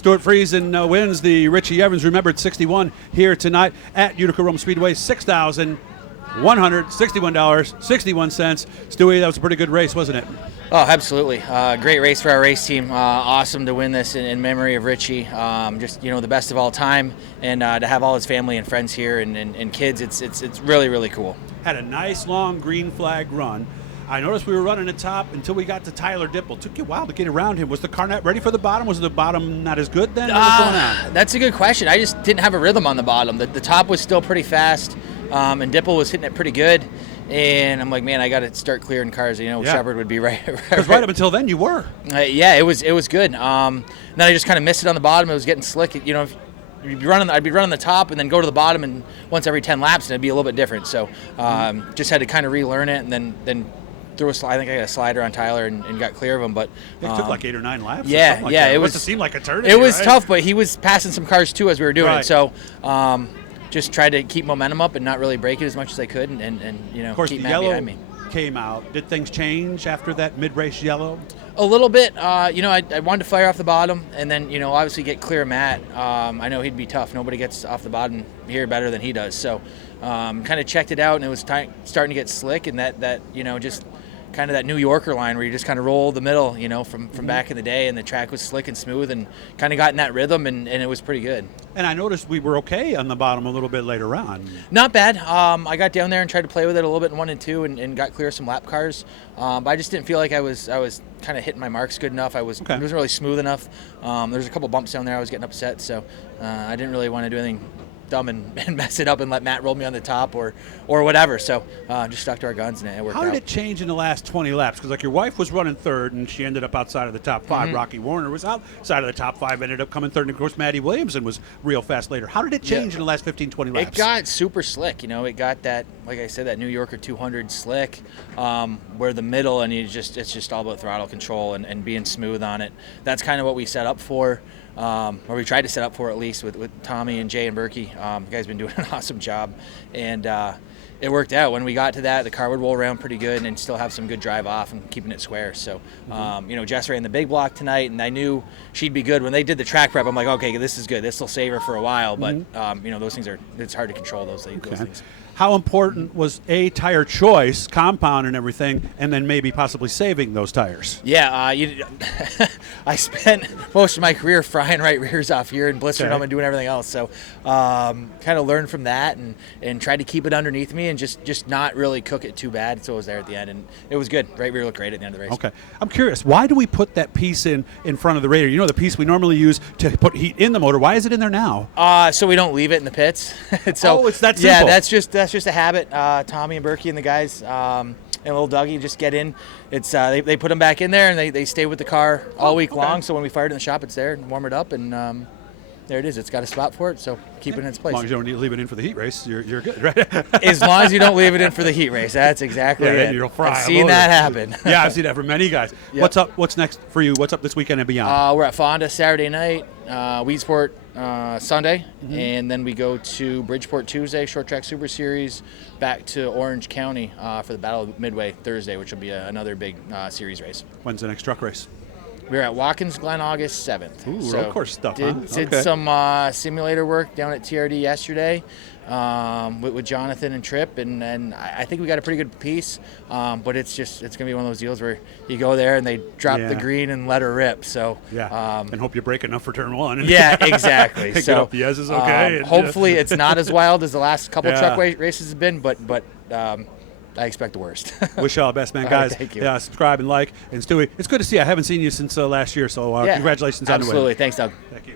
Stewart Friesen wins the Richie Evans Remembered 61 here tonight at Utica Rome Speedway. $6,161.61. Stewie, that was a pretty good race, wasn't it? Oh, absolutely. Great race for our race team. Awesome to win this in memory of Richie. Just, the best of all time. And to have all his family and friends here and kids, it's really, really cool. Had a nice long green flag run. I noticed we were running at top until we got to Tyler Dipple. Took you a while to get around him. Was the car not ready for the bottom? Was the bottom not as good then? What was going on? That's a good question. I just didn't have a rhythm on the bottom. The top was still pretty fast, and Dipple was hitting it pretty good. And I'm like, man, I got to start clearing cars. Shepard would be right. Because right up until then you were. Yeah, it was good. Then I just kind of missed it on the bottom. It was getting slick. I'd be running the top and then go to the bottom, and once every 10 laps, and it'd be a little bit different. So just had to kind of relearn it, and then threw a slide. I think I got a slider on Tyler and got clear of him. But it took like 8 or 9 laps. Yeah, it was. It seemed like eternity. It was right? tough, but he was passing some cars too as we were doing right. it. So. Just tried to keep momentum up and not really break it as much as I could, and of course, keep the Matt yellow behind me. Came out. Did things change after that mid-race yellow? A little bit. I wanted to fire off the bottom, and then obviously get clear of Matt. I know he'd be tough. Nobody gets off the bottom here better than he does. So kind of checked it out, and it was starting to get slick, and that just kind of that New Yorker line where you just kind of roll the middle, from back in the day, and the track was slick and smooth, and kind of got in that rhythm, and it was pretty good. And I noticed we were okay on the bottom a little bit later on. Not bad. I got down there and tried to play with it a little bit in 1 and 2, and got clear of some lap cars. But I just didn't feel like I was kind of hitting my marks good enough. It wasn't really smooth enough. There's a couple bumps down there. I was getting upset, so I didn't really want to do anything dumb and mess it up and let Matt roll me on the top or whatever. So just stuck to our guns, and it worked out. How did it change in the last 20 laps? Because your wife was running third, and she ended up outside of the top 5. Mm-hmm. Rocky Warner was outside of the top 5, ended up coming third. And, of course, Maddie Williamson was real fast later. How did it change in the last 15, 20 laps? It got super slick. It got that, like I said, that New Yorker 200 slick, where the middle, and it's just all about throttle control and being smooth on it. That's kind of what we set up for. Or we tried to set up for at least with Tommy and Jay and Berkey. The guys been doing an awesome job, and it worked out. When we got to that, the car would roll around pretty good and still have some good drive off and keeping it square. So, Jess ran the big block tonight, and I knew she'd be good. When they did the track prep, I'm like, okay, this is good. This will save her for a while, but those things it's hard to control those things. How important was tire choice, compound and everything, and then maybe possibly saving those tires? Yeah, I spent most of my career frying right rears off here and blistering them and doing everything else. So kind of learned from that and tried to keep it underneath me and just not really cook it too bad so it was there at the end. And it was good. Right rear looked great at the end of the race. Okay. I'm curious, why do we put that piece in front of the radiator? The piece we normally use to put heat in the motor. Why is it in there now? So we don't leave it in the pits. It's that simple. Yeah, that's just a habit. Tommy and Berkey and the guys and little Dougie just get in. It's they put them back in there, and they stay with the car all week long. So when we fire it in the shop, it's there and warm it up, and there it is. It's got a spot for it, so keep it in its place. As long as you don't need to leave it in for the heat race, you're good, right? As long as you don't leave it in for the heat race, that's exactly it. You'll fry I've seen that happen. Yeah, I've seen that for many guys. Yep. What's up? What's next for you? What's up this weekend and beyond? We're at Fonda Saturday night, Weedsport Sunday, and then we go to Bridgeport Tuesday, Short Track Super Series, back to Orange County for the Battle of Midway Thursday, which will be another big series race. When's the next truck race? We're at Watkins Glen August 7th. Ooh, so road course stuff, Did some simulator work down at TRD yesterday with Jonathan and Tripp, and I think we got a pretty good piece, but it's going to be one of those deals where you go there and they drop the green and let her rip. So and hope you break enough for turn one. Yeah, exactly. Get up the S's okay. Hopefully it's not as wild as the last couple truck races have been, but I expect the worst. Wish you all the best, man. Guys, thank you. Subscribe and like. And Stewie, it's good to see you. I haven't seen you since last year, so congratulations on the win. Absolutely. Thanks, Doug. Thank you.